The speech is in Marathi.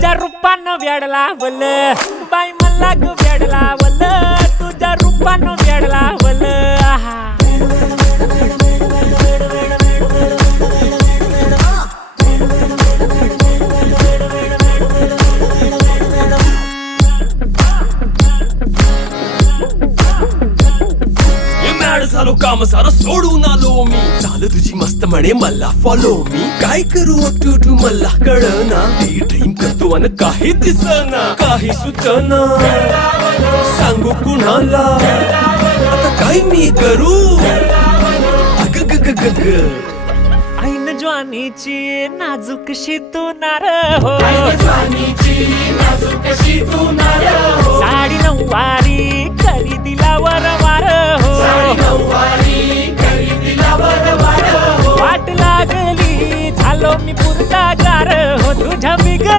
तुझ्या रूपानं वेड लावल बाई मला ग वेड लावल तुझ्या रूपानं वेड लावल झालो काम सारं सोडून आलो मी चाल तुझी मस्त म्हणे मला फॉलो मी काय करू टू मला कळना ती ड्रीम करतो अन काही दिसना काही सुचना सांगू कुणाला आता काय मी करू अग ग ग ग ग ऐन ज्वानीची नाजूकशी तू नार हो साडी नऊवारी करी दिला वरवार हो वाट लागली झालो मी पुरता गार हो तुझ्या